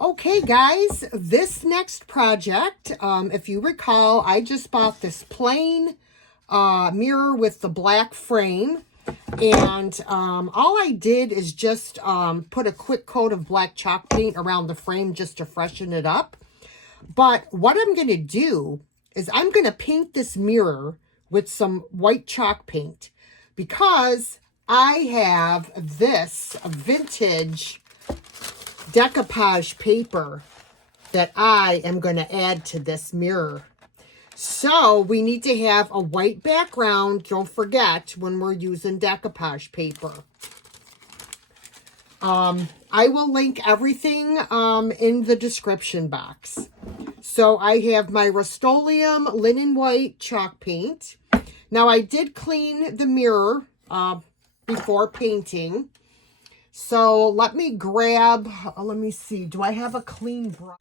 Okay, guys, this next project, if you recall, I just bought this plain mirror with the black frame. And all I did is just put a quick coat of black chalk paint around the frame just to freshen it up. But what I'm going to do is I'm going to paint this mirror with some white chalk paint because I have this vintage decoupage paper that I am going to add to this mirror. So we need to have a white background, don't forget, when we're using decoupage paper. I will link everything in the description box. So I have my Rustoleum linen white chalk paint. Now I did clean the mirror before painting. So let me grab, let me see, do I have a clean brush?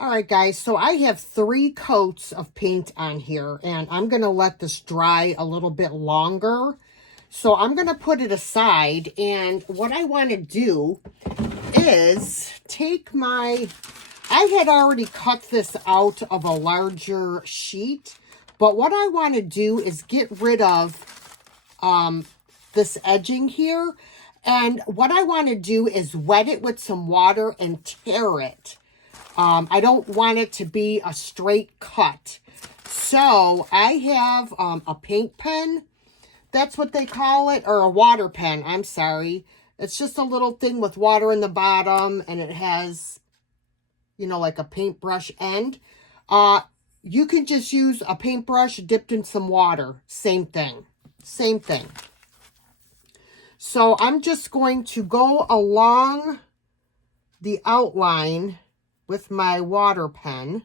All right, guys, so I have 3 coats of paint on here, and I'm going to let this dry a little bit longer. So I'm going to put it aside, and what I want to do is take my... I had already cut this out of a larger sheet, but what I want to do is get rid of this edging here, and what I want to do is wet it with some water and tear it. I don't want it to be a straight cut. So I have a paint pen. That's what they call it. Or a water pen. I'm sorry. It's just a little thing with water in the bottom. And it has, you know, like a paintbrush end. You can just use a paintbrush dipped in some water. Same thing. Same thing. So I'm just going to go along the outline with my water pen,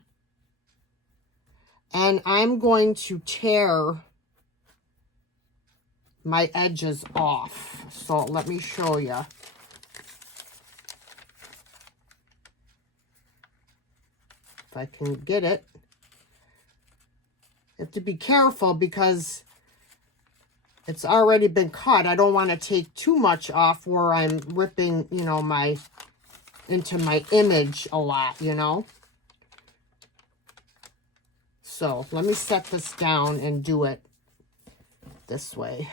and I'm going to tear my edges off. So let me show you. If I can get it. You have to be careful because it's already been cut. I don't want to take too much off where I'm ripping, you know, into my image a lot, you know. So let me set this down and do it this way.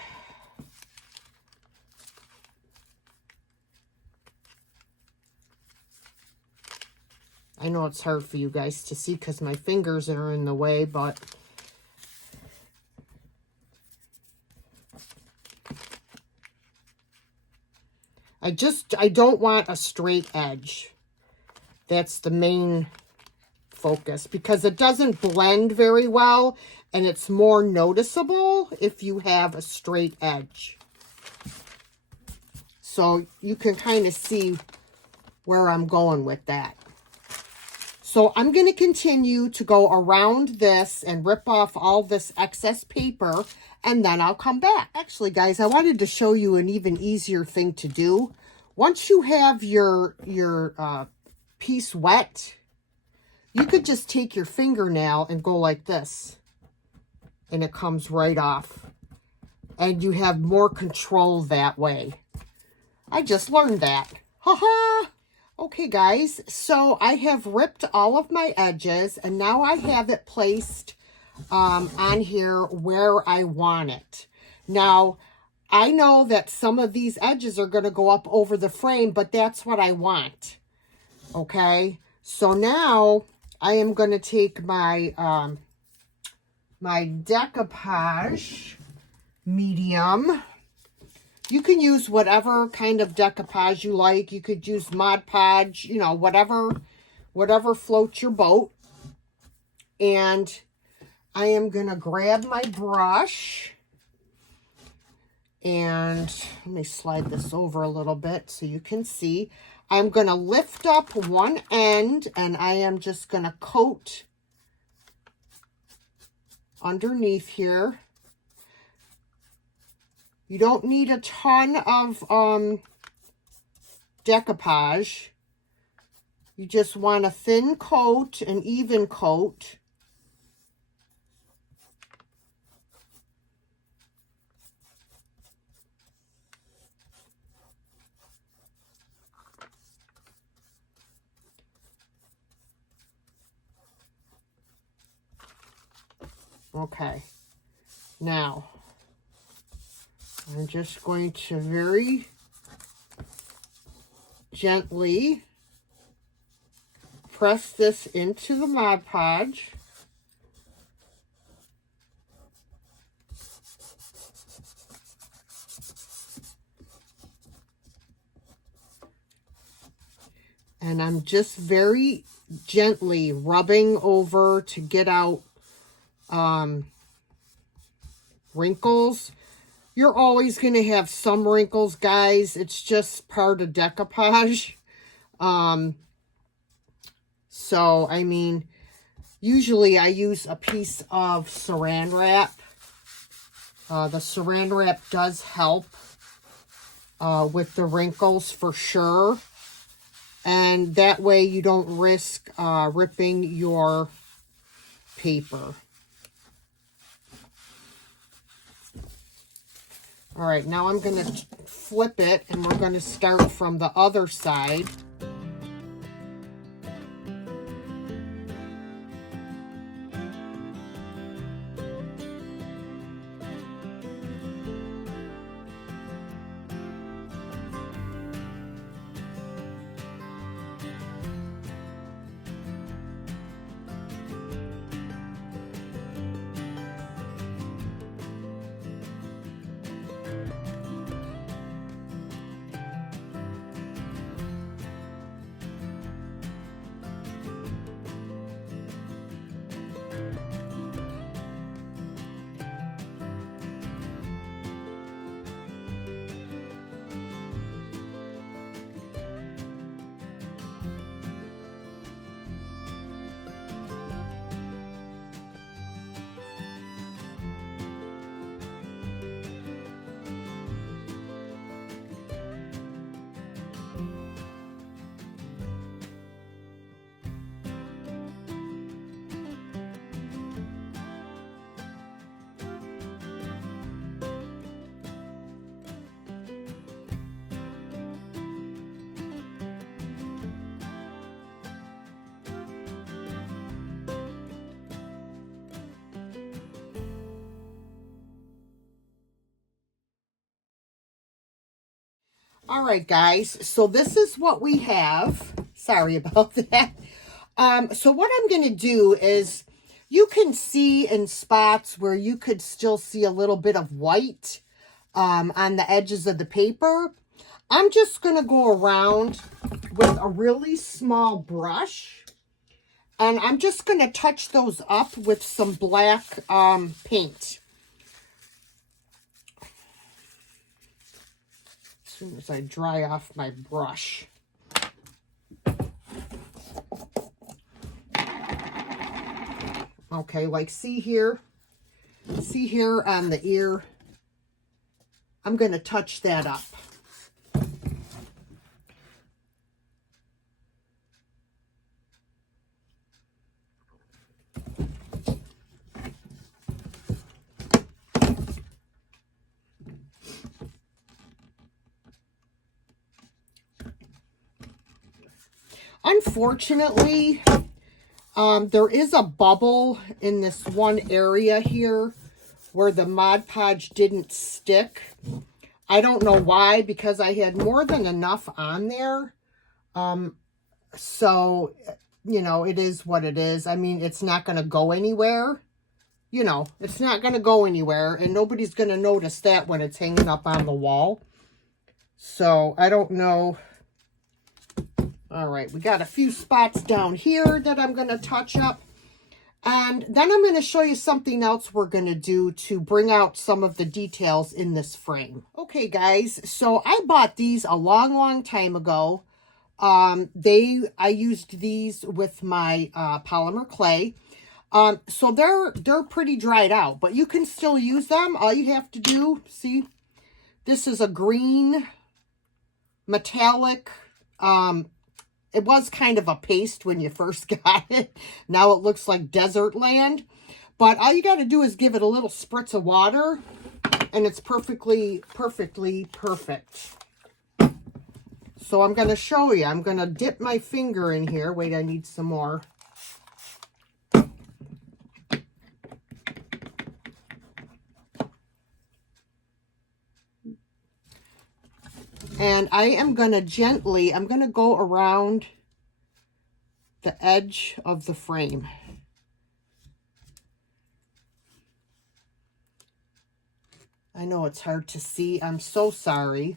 I know it's hard for you guys to see because my fingers are in the way, but I don't want a straight edge. That's the main focus because it doesn't blend very well and it's more noticeable if you have a straight edge. So you can kind of see where I'm going with that. So I'm going to continue to go around this and rip off all this excess paper, and then I'll come back. Actually, guys, I wanted to show you an even easier thing to do. Once you have your piece wet, You could just take your fingernail and go like this, and it comes right off. And you have more control that way. I just learned that. Haha! Okay, guys, so I have ripped all of my edges, and now I have it placed on here where I want it. Now, I know that some of these edges are going to go up over the frame, but that's what I want. Okay, so now I am going to take my my decoupage medium. You can use whatever kind of decoupage you like. You could use Mod Podge, you know, whatever floats your boat. And I am going to grab my brush. And let me slide this over a little bit so you can see. I'm going to lift up one end, and I am just going to coat underneath here. You don't need a ton of decoupage. You just want a thin coat, an even coat. Okay. Now, I'm just going to very gently press this into the Mod Podge. And I'm just very gently rubbing over to get out wrinkles. You're always going to have some wrinkles, guys. It's just part of decoupage. So, I mean, usually I use a piece of saran wrap. The saran wrap does help with the wrinkles for sure. And that way you don't risk ripping your paper. All right, now I'm going to flip it, and we're going to start from the other side. All right, guys, so this is what we have. Sorry about that. So what I'm going to do is, you can see in spots where you could still see a little bit of white on the edges of the paper. I'm just going to go around with a really small brush, and I'm just going to touch those up with some black paint. As soon as I dry off my brush. Okay, like see here on the ear, I'm going to touch that up. Unfortunately, there is a bubble in this one area here where the Mod Podge didn't stick. I don't know why, because I had more than enough on there. So, you know, it is what it is. I mean, it's not going to go anywhere. You know, it's not going to go anywhere, and nobody's going to notice that when it's hanging up on the wall. So, I don't know. All right, we got a few spots down here that I'm going to touch up. And then I'm going to show you something else we're going to do to bring out some of the details in this frame. Okay, guys, so I bought these a long, long time ago. I used these with my polymer clay. So they're pretty dried out, but you can still use them. All you have to do, see, this is a green metallic. It was kind of a paste when you first got it. Now it looks like desert land. But all you got to do is give it a little spritz of water, and it's perfectly perfect. So I'm going to show you. I'm going to dip my finger in here. Wait, I need some more. And I am going to gently, I'm going to go around the edge of the frame. I know it's hard to see. I'm so sorry.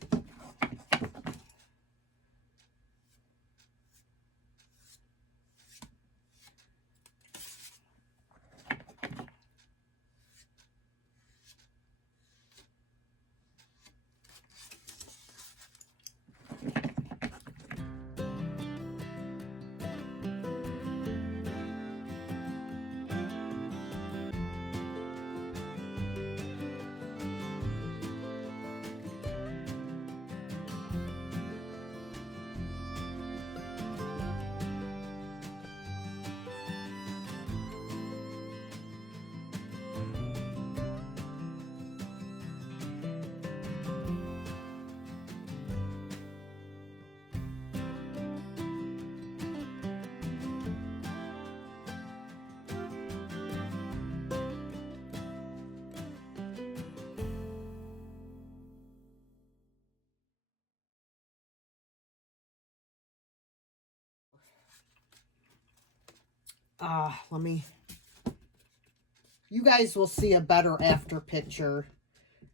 You guys will see a better after picture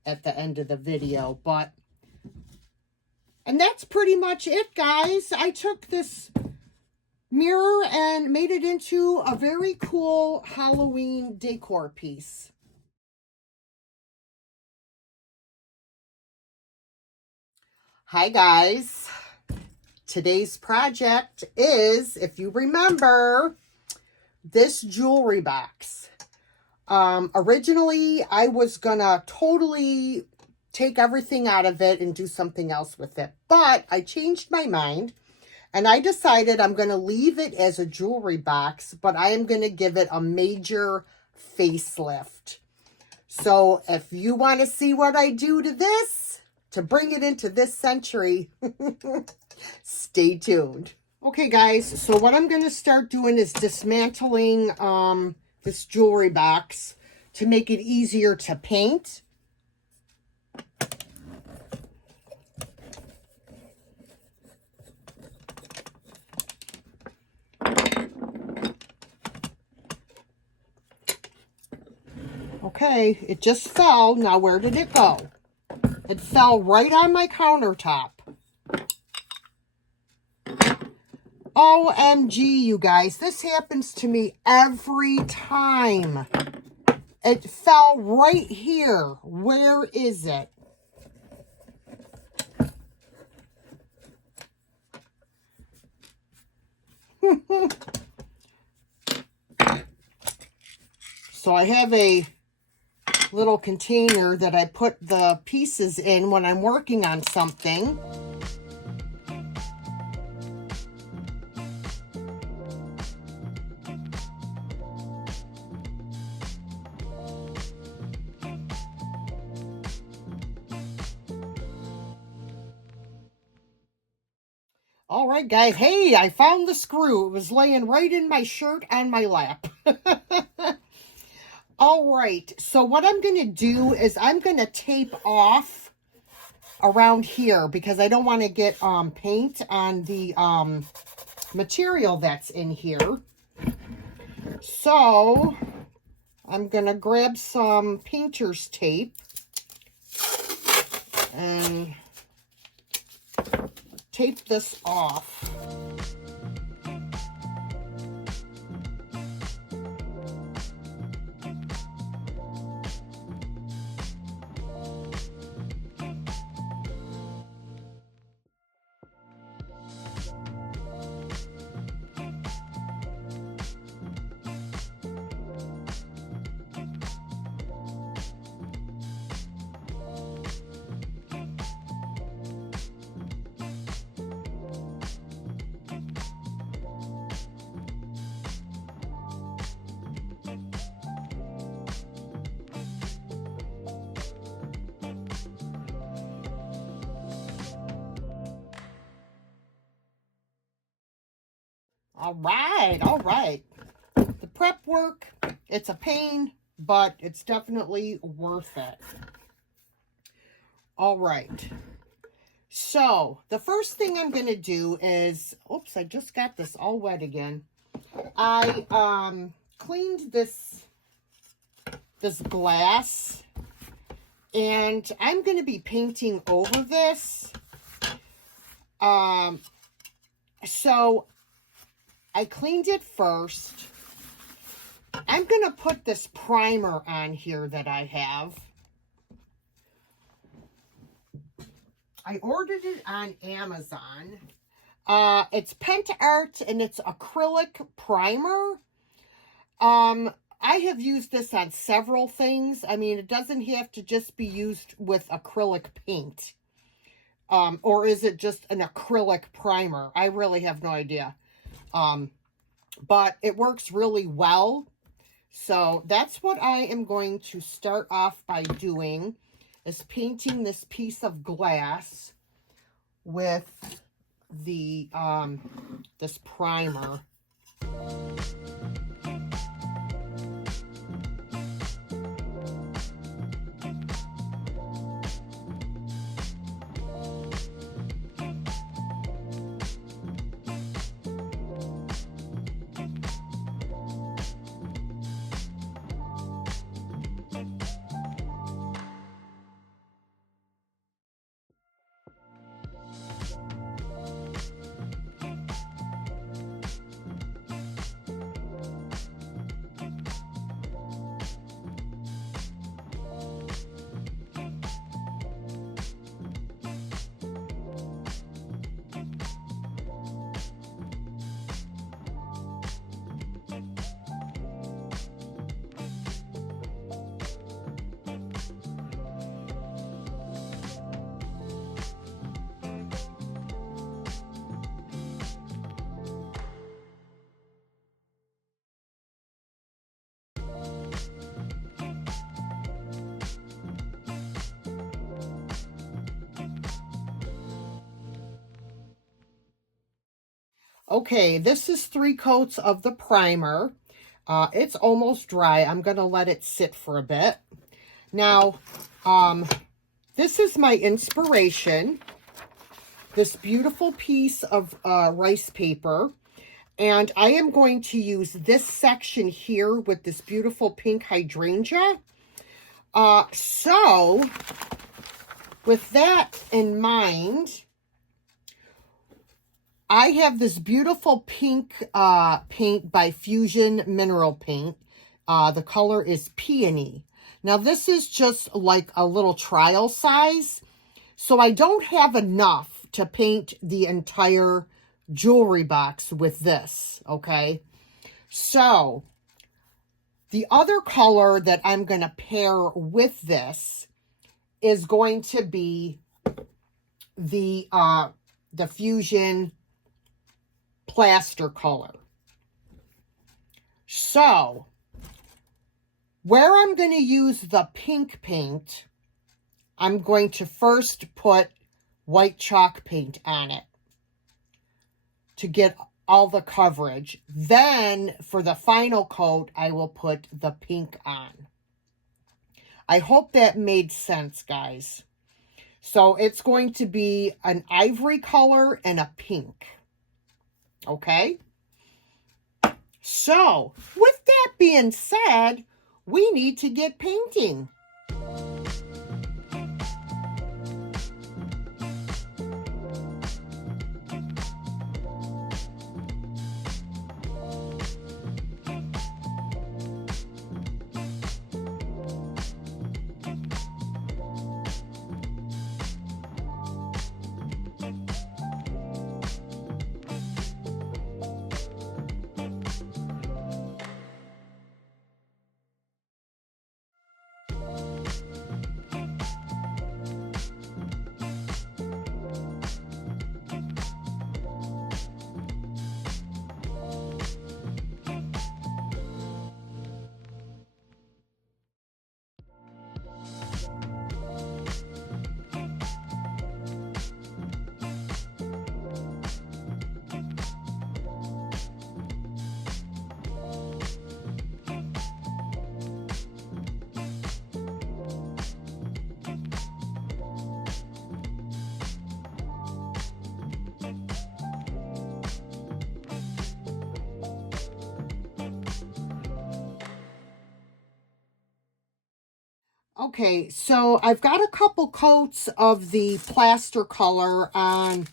at the end of the video, and that's pretty much it, guys. I took this mirror and made it into a very cool Halloween decor piece. Hi, guys. Today's project is, if you remember, this jewelry box. Originally, I was gonna totally take everything out of it and do something else with it. But I changed my mind, and I decided I'm gonna leave it as a jewelry box, but I am gonna give it a major facelift. So if you want to see what I do to this, to bring it into this century, stay tuned. Okay, guys, so what I'm going to start doing is dismantling this jewelry box to make it easier to paint. Okay, it just fell. Now, where did it go? It fell right on my countertop. OMG, you guys, this happens to me every time. It fell right here. Where is it? So I have a little container that I put the pieces in when I'm working on something. All right, guys. Hey, I found the screw. It was laying right in my shirt on my lap. All right. So what I'm going to do is I'm going to tape off around here because I don't want to get paint on the material that's in here. So I'm going to grab some painter's tape and tape this off. All right, all right. The prep work, it's a pain, but it's definitely worth it. All right. So the first thing I'm going to do is, oops, I just got this all wet again. I cleaned this glass, and I'm going to be painting over this. So I cleaned it first. I'm going to put this primer on here that I have. I ordered it on Amazon. It's Pent Art and it's acrylic primer. I have used this on several things. I mean, it doesn't have to just be used with acrylic paint. Or is it just an acrylic primer? I really have no idea. But it works really well. So that's what I am going to start off by doing, is painting this piece of glass with the this primer. Okay, this is 3 coats of the primer. It's almost dry. I'm going to let it sit for a bit. Now, this is my inspiration. This beautiful piece of rice paper. And I am going to use this section here with this beautiful pink hydrangea. So, with that in mind, I have this beautiful pink paint by Fusion Mineral Paint. The color is Peony. Now, this is just like a little trial size. So, I don't have enough to paint the entire jewelry box with this, okay? So, the other color that I'm going to pair with this is going to be the Fusion Plaster color. So, where I'm going to use the pink paint, I'm going to first put white chalk paint on it. to get all the coverage. Then for the final coat, I will put the pink on. I hope that made sense, guys. So it's going to be an ivory color and a pink. Okay? So, with that being said, we need to get painting. Okay, so I've got a couple coats of the plaster color on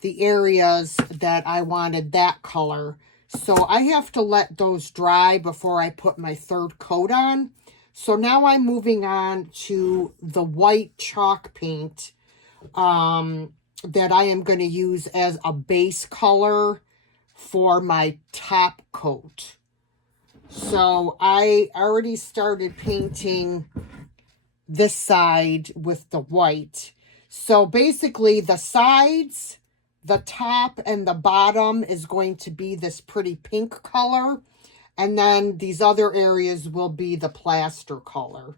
the areas that I wanted that color. So I have to let those dry before I put my third coat on. So now I'm moving on to the white chalk paint that I am going to use as a base color for my top coat. So I already started painting this side with the white. So basically the sides, the top, and the bottom is going to be this pretty pink color. And then these other areas will be the plaster color.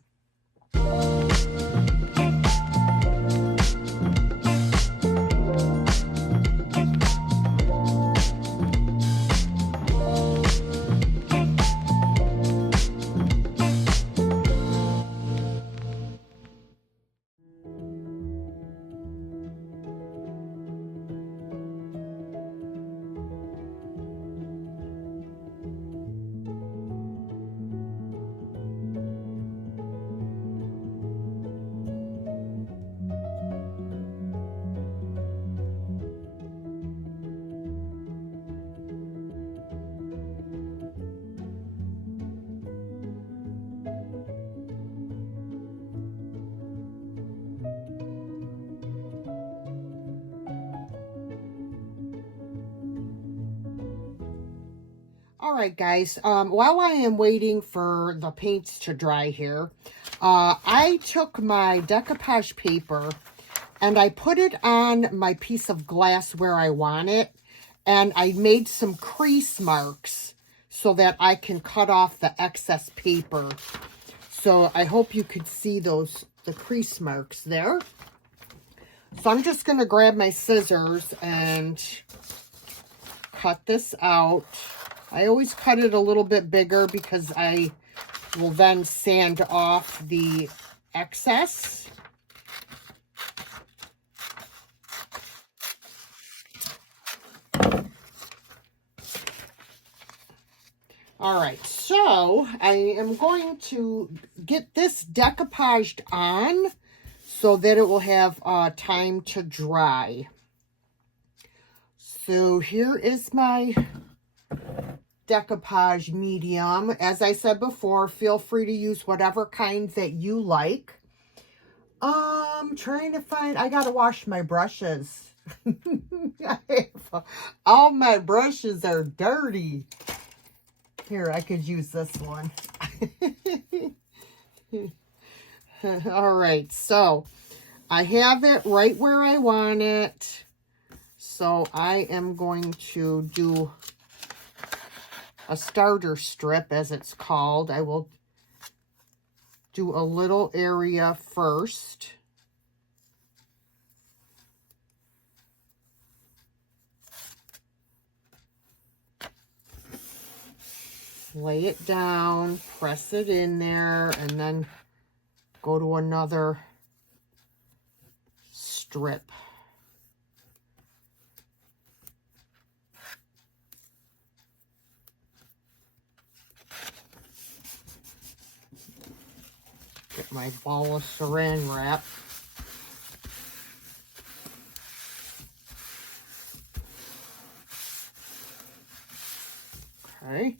All right, guys, while I am waiting for the paints to dry here, I took my decoupage paper and I put it on my piece of glass where I want it, and I made some crease marks so that I can cut off the excess paper. So I hope you could see the crease marks there. So I'm just going to grab my scissors and cut this out. I always cut it a little bit bigger because I will then sand off the excess. All right, so I am going to get this decoupaged on so that it will have time to dry. So here is my decoupage medium. As I said before, feel free to use whatever kind that you like. Trying to find, I gotta wash my brushes. All my brushes are dirty. Here, I could use this one. All right, so I have it right where I want it. So I am going to do a starter strip, as it's called. I will do a little area first. lay it down, press it in there, and then go to another strip. Get my ball of saran wrap. Okay.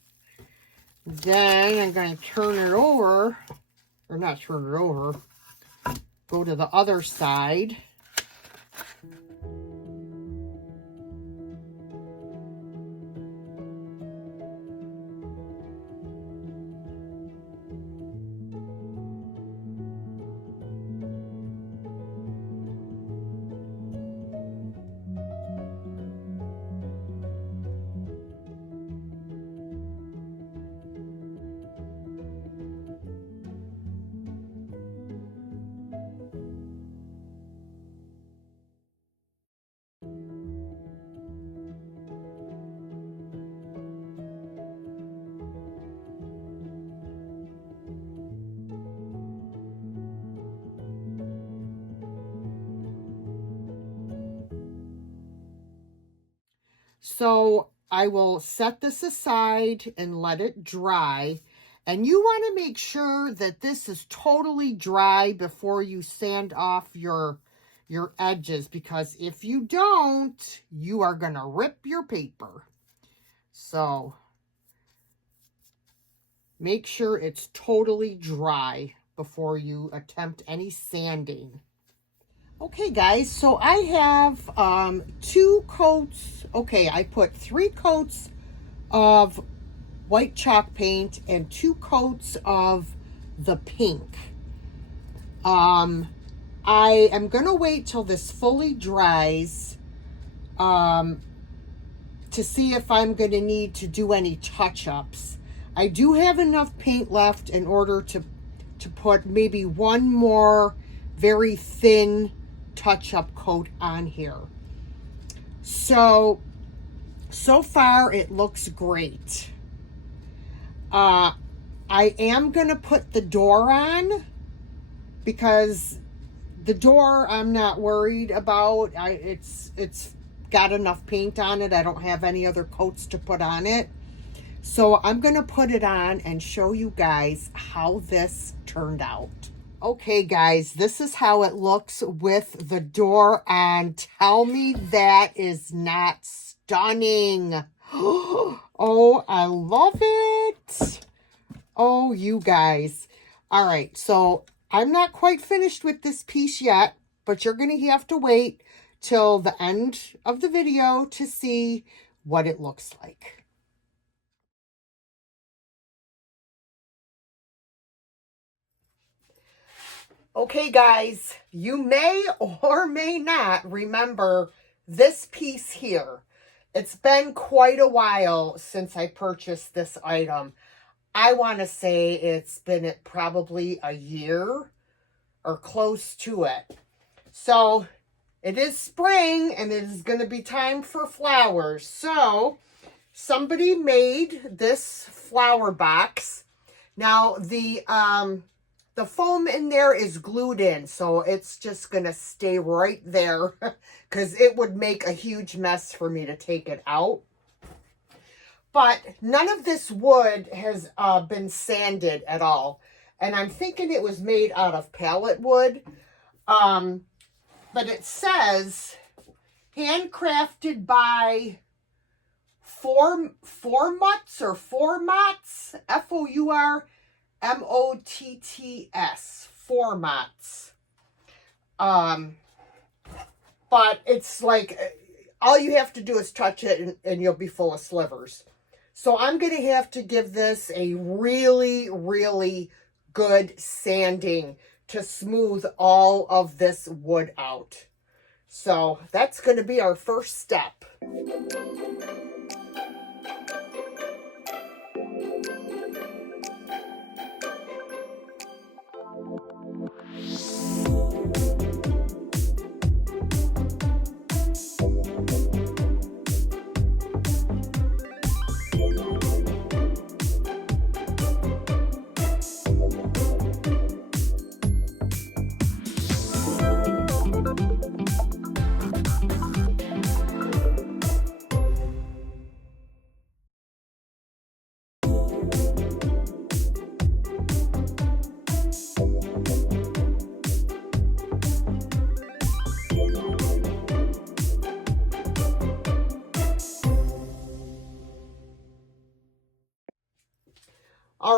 Then I'm going to turn it over, or not turn it over, go to the other side. So I will set this aside and let it dry. And you want to make sure that this is totally dry before you sand off your edges, because if you don't, you are going to rip your paper. So make sure it's totally dry before you attempt any sanding. Okay, guys, so I have 2 coats. Okay, I put 3 coats of white chalk paint and 2 coats of the pink. I am going to wait till this fully dries to see if I'm going to need to do any touch-ups. I do have enough paint left in order to put maybe one more very thin touch-up coat on here. So far it looks great. I am going to put the door on, because the door I'm not worried about. It's got enough paint on it. I don't have any other coats to put on it. So I'm going to put it on and show you guys how this turned out. Okay, guys, this is how it looks with the door on. Tell me that is not stunning. Oh, I love it. Oh, you guys. All right, so I'm not quite finished with this piece yet, but you're going to have to wait till the end of the video to see what it looks like. Okay, guys, you may or may not remember this piece here. It's been quite a while since I purchased this item. I want to say it's been probably a year or close to it. So it is spring and it is going to be time for flowers. So somebody made this flower box. Now the foam in there is glued in, so it's just going to stay right there because it would make a huge mess for me to take it out. But none of this wood has been sanded at all. And I'm thinking it was made out of pallet wood. But it says, handcrafted by Fourmutts or Fourmutts, Fourmotts, Fourmutts. But it's like, all you have to do is touch it and you'll be full of slivers. So I'm going to have to give this a really, really good sanding to smooth all of this wood out. So that's going to be our first step.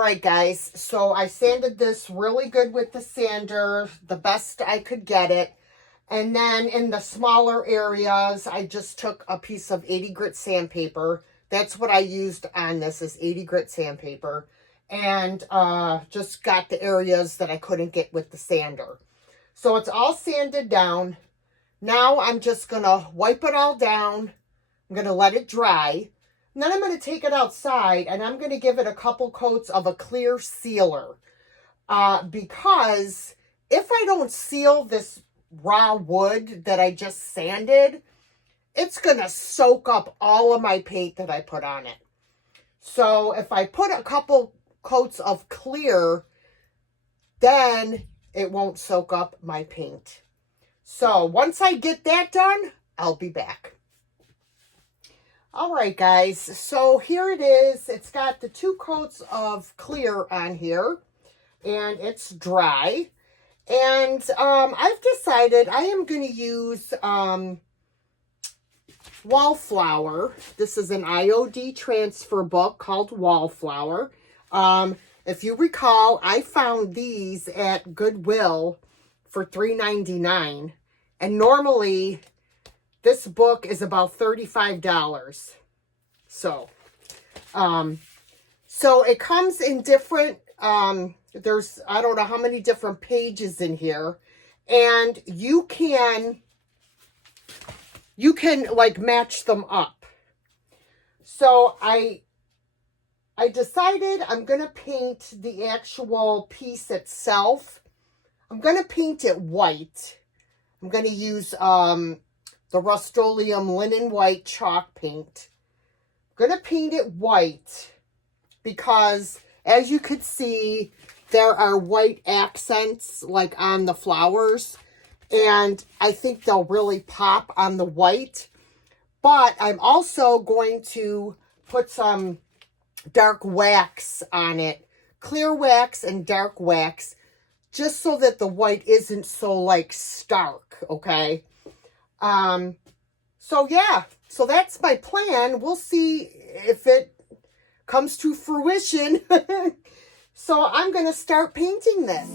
right, guys, so I sanded this really good with the sander, the best I could get it. And then in the smaller areas, I just took a piece of 80 grit sandpaper. That's what I used on this, is 80 grit sandpaper. And just got the areas that I couldn't get with the sander. So it's all sanded down. Now I'm just going to wipe it all down. I'm going to let it dry. And then I'm going to take it outside and I'm going to give it a couple coats of a clear sealer. Because if I don't seal this raw wood that I just sanded, it's going to soak up all of my paint that I put on it. So if I put a couple coats of clear, then it won't soak up my paint. So once I get that done, I'll be back. All right, guys, so here it is. It's got the 2 coats of clear on here, and it's dry. And I've decided I am going to use Wallflower. This is an IOD transfer book called Wallflower. If you recall, I found these at Goodwill for $3.99. And normally, this book is about $35. So it comes in different, there's, I don't know how many different pages in here. And you can like match them up. So I decided I'm going to paint the actual piece itself. I'm going to paint it white. I'm going to use the Rustoleum linen white chalk paint. I'm going to paint it white because, as you could see, there are white accents like on the flowers. And I think they'll really pop on the white. But I'm also going to put some dark wax on it. Clear wax and dark wax. Just so that the white isn't so like stark, okay? So yeah, so that's my plan. We'll see if it comes to fruition. So I'm going to start painting this.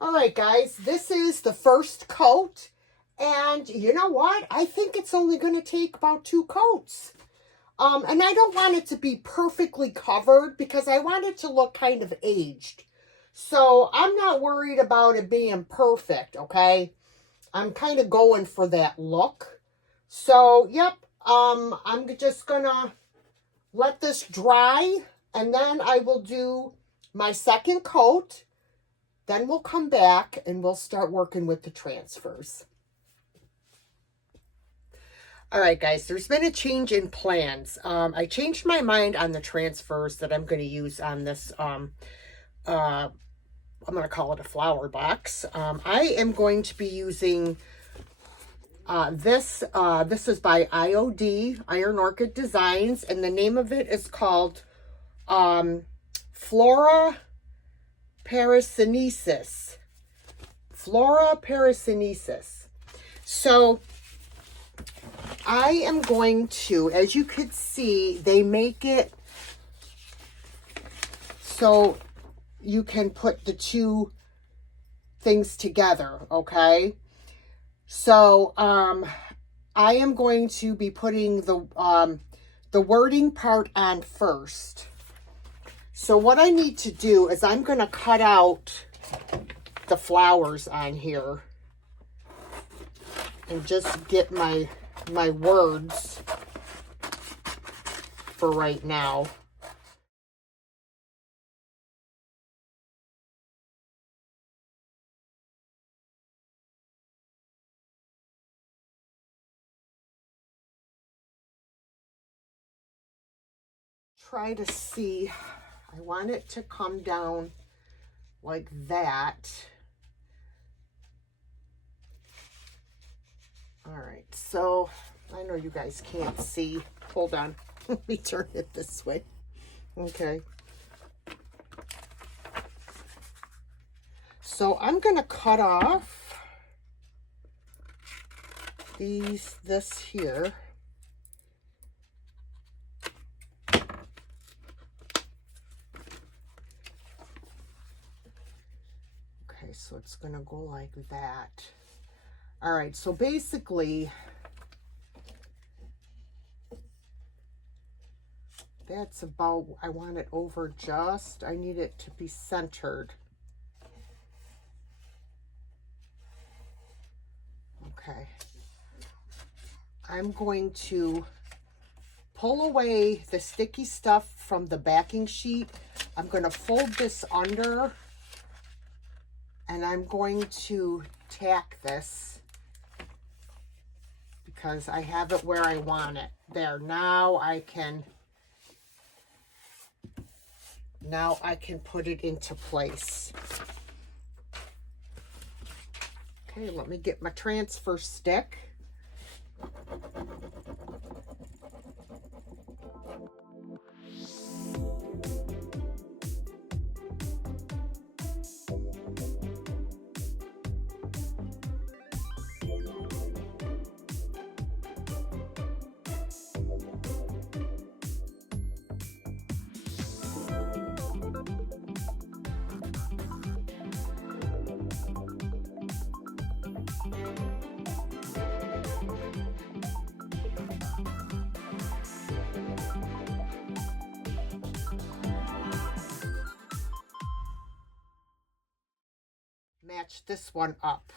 All right, guys, this is the first coat. And you know what? I think it's only going to take about 2 coats. And I don't want it to be perfectly covered because I want it to look kind of aged. So I'm not worried about it being perfect, okay? I'm kind of going for that look. So, yep, I'm just going to let this dry. And then I will do my second coat. Then we'll come back and we'll start working with the transfers. All right, guys, there's been a change in plans. I changed my mind on the transfers that I'm going to use on this, I'm going to call it a flower box. I am going to be using this is by IOD, Iron Orchid Designs, and the name of it is called Flora Paracenesis. Flora Paracenesis. So I am going to, as you could see, they make it so you can put the 2 things together, okay? So I am going to be putting the wording part on first. So what I need to do is I'm going to cut out the flowers on here and just get my words for right now. Try to see, I want it to come down like that. All right, so I know you guys can't see. Hold on, let me turn it this way. Okay. So I'm going to cut off this here. Okay, so it's going to go like that. All right, so basically, that's about, I want it over just, I need it to be centered. Okay. I'm going to pull away the sticky stuff from the backing sheet. I'm going to fold this under, and I'm going to tack this because I have it where I want it. There, now I can put it into place. Okay, let me get my transfer stick. Match this one up.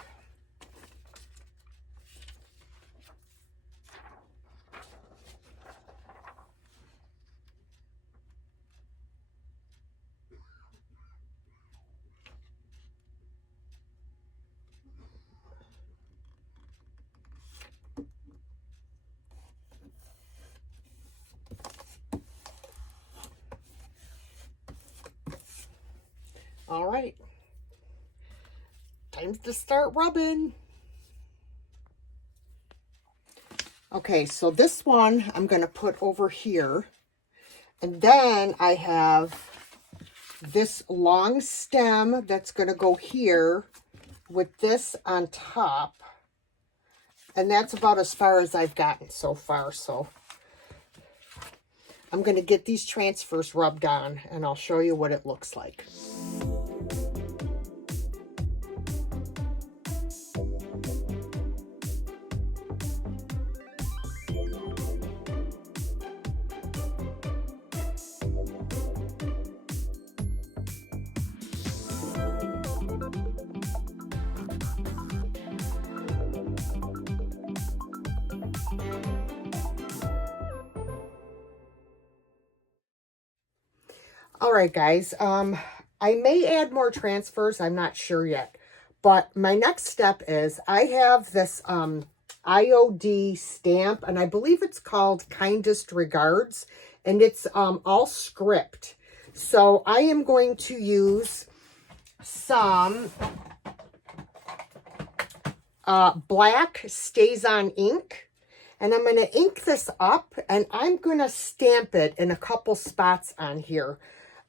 All right. Time to start rubbing. Okay, so this one I'm going to put over here. And then I have this long stem that's going to go here with this on top. And that's about as far as I've gotten so far. So I'm going to get these transfers rubbed on, and I'll show you what it looks like. All right, guys, I may add more transfers. I'm not sure yet. But my next step is I have this IOD stamp, and I believe it's called Kindest Regards, and it's all script. So I am going to use some black StazOn ink. And I'm going to ink this up, and I'm going to stamp it in a couple spots on here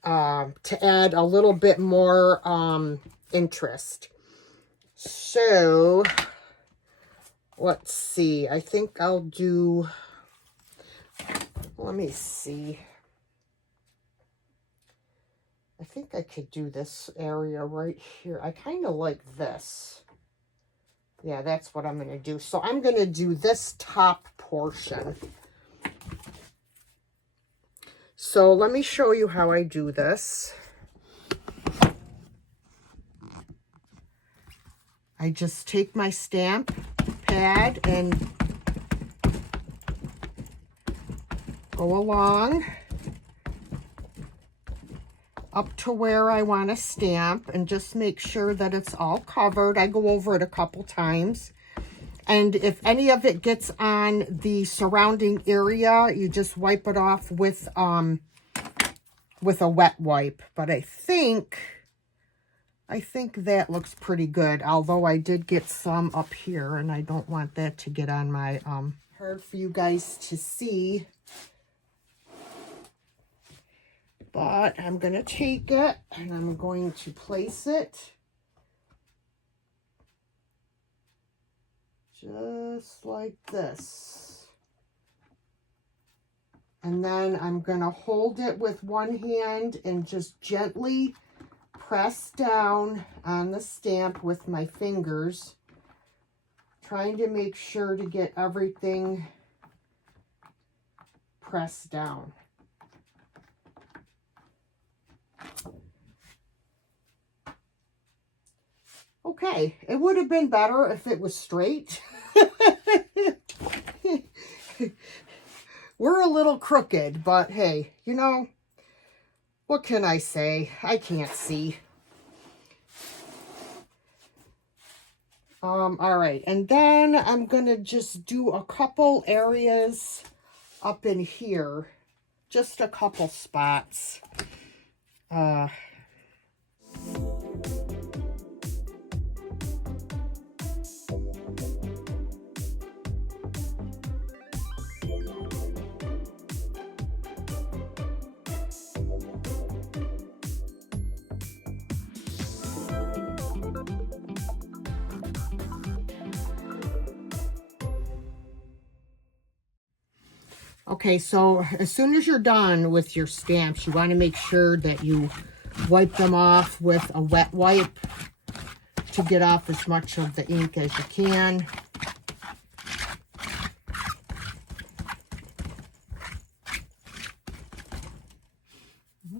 to add a little bit more interest. So, let's see. I think I'll do, let me see. I think I could do this area right here. I kind of like this. Yeah, that's what I'm going to do. So I'm going to do this top portion. So let me show you how I do this. I just take my stamp pad and go along up to where I want to stamp and just make sure that it's all covered. I go over it a couple times. And if any of it gets on the surrounding area, you just wipe it off with a wet wipe. But I think that looks pretty good, although I did get some up here, and I don't want that to get on my, hard for you guys to see. But I'm going to take it, and I'm going to place it just like this. And then I'm going to hold it with one hand and just gently press down on the stamp with my fingers, trying to make sure to get everything pressed down. Okay, it would have been better if it was straight. We're a little crooked, but hey, you know, what can I say? I can't see. All right, and then I'm gonna just do a couple areas up in here, just a couple spots. Okay, so as soon as you're done with your stamps, you want to make sure that you wipe them off with a wet wipe to get off as much of the ink as you can.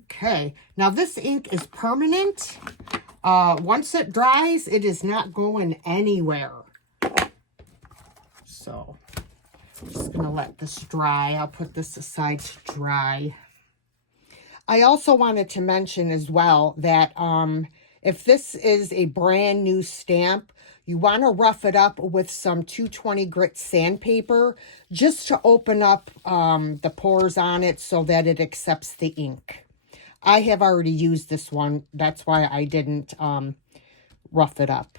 Okay, now this ink is permanent. Once it dries, it is not going anywhere. So I'm just going to let this dry. I'll put this aside to dry. I also wanted to mention as well that if this is a brand new stamp, you want to rough it up with some 220 grit sandpaper just to open up the pores on it so that it accepts the ink. I have already used this one. That's why I didn't rough it up.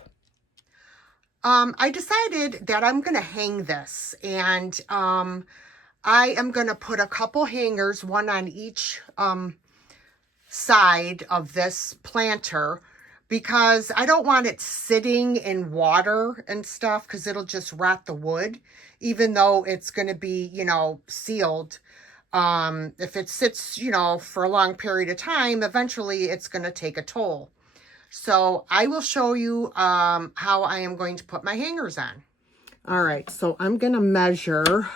I decided that I'm going to hang this, and I am going to put a couple hangers, one on each side of this planter, because I don't want it sitting in water and stuff, because it'll just rot the wood, even though it's going to be, you know, sealed. If it sits, you know, for a long period of time, eventually it's going to take a toll. So I will show you how I am going to put my hangers on. All right, so I'm going to measure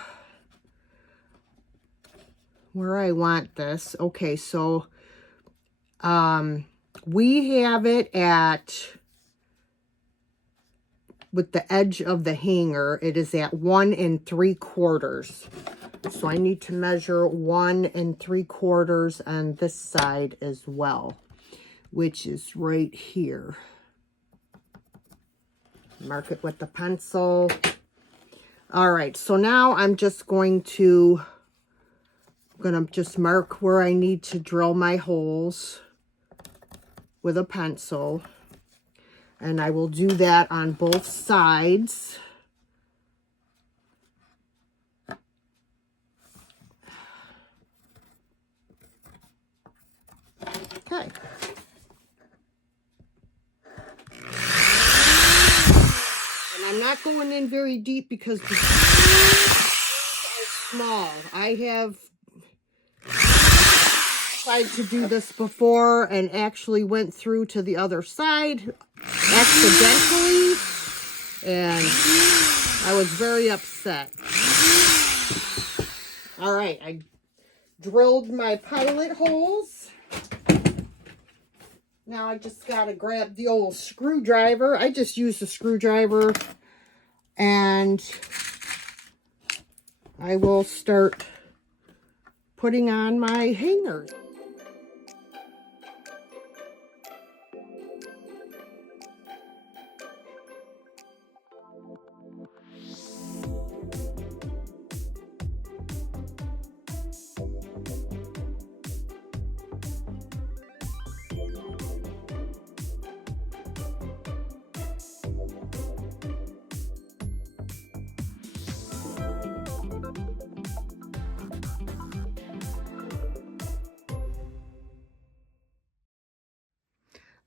where I want this. Okay, so we have it at, with the edge of the hanger, it is at 1 3/4. So I need to measure 1 3/4 on this side as well, which is right here. Mark it with the pencil. All right, so now I'm just going to just mark where I need to drill my holes with a pencil. And I will do that on both sides. Okay. And I'm not going in very deep because the are small. I have tried to do this before and actually went through to the other side accidentally, and I was very upset. All right, drilled my pilot holes. Now I just got to grab the old screwdriver. I just used a screwdriver, and I will start putting on my hangers.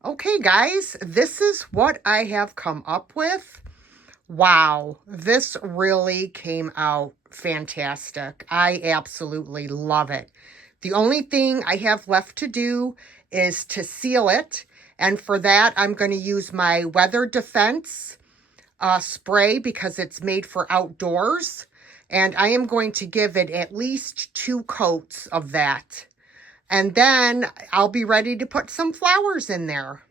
Okay, guys, this is what I have come up with. Wow, this really came out fantastic. I absolutely love it. The only thing I have left to do is to seal it. And for that, I'm going to use my Weather Defense spray because it's made for outdoors. And I am going to give it at least 2 coats of that. And then I'll be ready to put some flowers in there.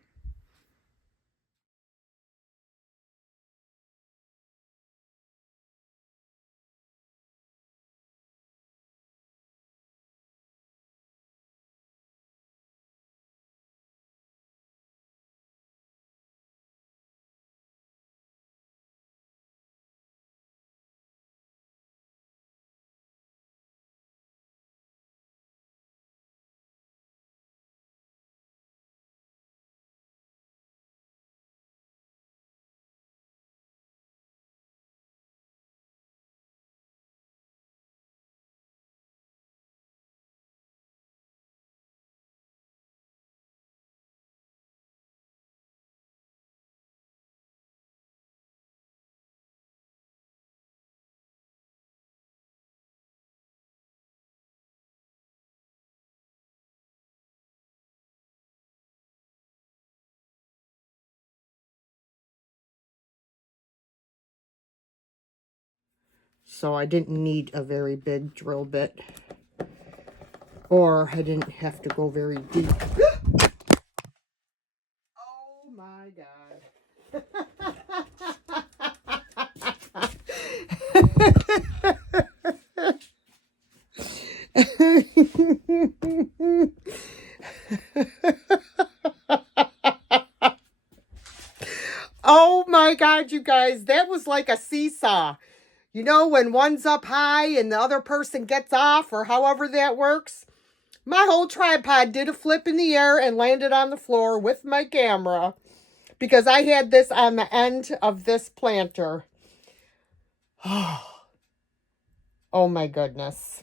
So I didn't need a very big drill bit, or I didn't have to go very deep. Oh my God. Oh my God, you guys, that was like a seesaw. You know, when one's up high and the other person gets off, or however that works. My whole tripod did a flip in the air and landed on the floor with my camera because I had this on the end of this planter. Oh my goodness.